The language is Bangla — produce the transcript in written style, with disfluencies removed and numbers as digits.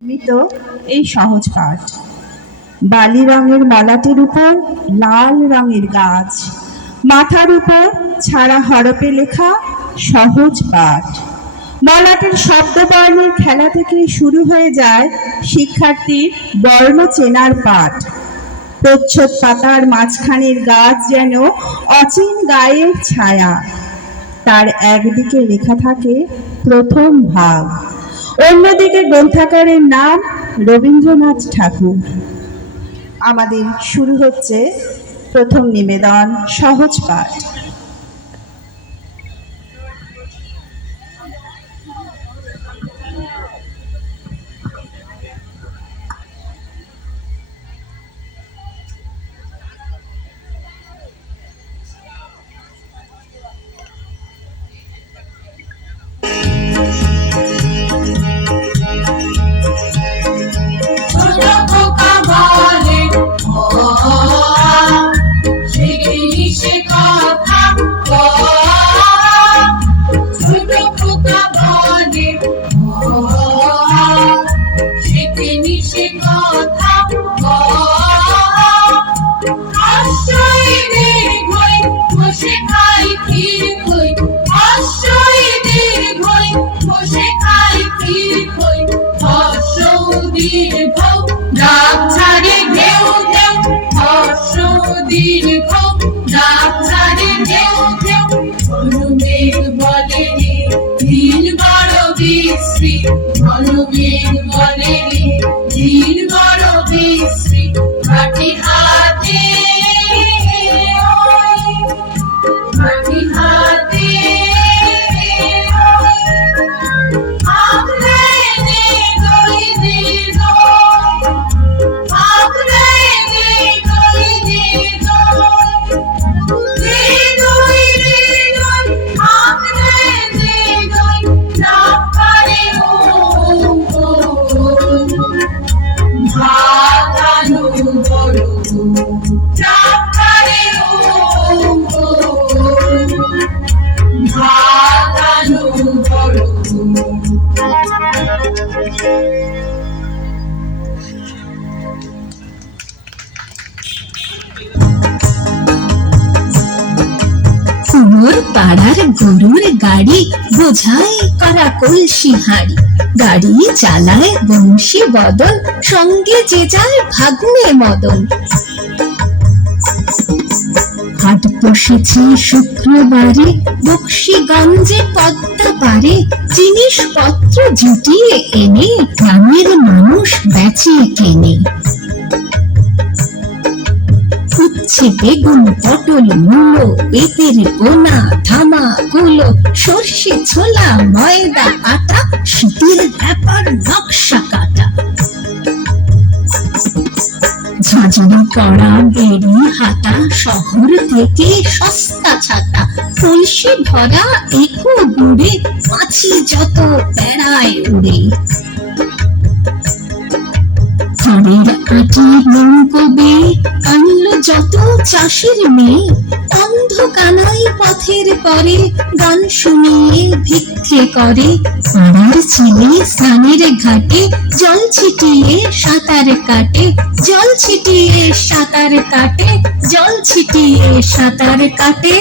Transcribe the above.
নির্মিত এই সহজ পাঠ। বালি রঙের মলাটের উপর লাল রঙের গাছ, মাথার উপর ছাড়া হরপে লেখা সহজ পাঠ। মলাটের শব্দবর্ণের খেলা থেকে শুরু হয়ে যায় শিক্ষার্থীর বর্ণ চেনার পাঠ। প্রচ্ছদ পাতার মাঝখানের গাছ যেন অচিন গায়ের ছায়া, তার একদিকে লেখা থাকে প্রথম ভাগ, অন্যদিকে গ্রন্থাকারের নাম রবীন্দ্রনাথ ঠাকুর। আমাদের শুরু হচ্ছে প্রথম নিবেদন সহজ পাঠ। পাড়ার গরুর গাড়ি বোঝাই করা কলসি হাঁড়ি, গাড়ি চালায় বংশী বদন, সঙ্গে যে যায় ভাগ্নে মদন। হাট বসেছে শুক্রবারে, বক্সিগঞ্জে পদ্মা পারে, জিনিসপত্র জুটিয়ে এনে গ্রামের মানুষ বেচে কেনে। উচ্ছে, বেগুন, পটল, মূলো, পেঁপের বোনা, ধামা গুলো, সর্ষে, ছোলা, ময়দা, আটা, শীতের ব্যাপার নকশা কাটা। ঝাঁঝরি করা বেড়ি হাতা, শহর থেকে সস্তা ছাতা, কলসি ভরা একো গুড়ে, মাছি যত বেড়ায় উড়ে। খড়ের আটি নৌকো বেয়ে আনলো যত চাষের মেয়ে, অন্ধ কানাই পথের পরে গান শুনিয়ে ভিক্ষে করে। পাড়ার ছেলে স্নানের ঘাটে জল ছিটিয়ে সাঁতার কাটে, জল ছিটিয়ে সাঁতার কাটে, জল ছিটিয়ে সাঁতার কাটে।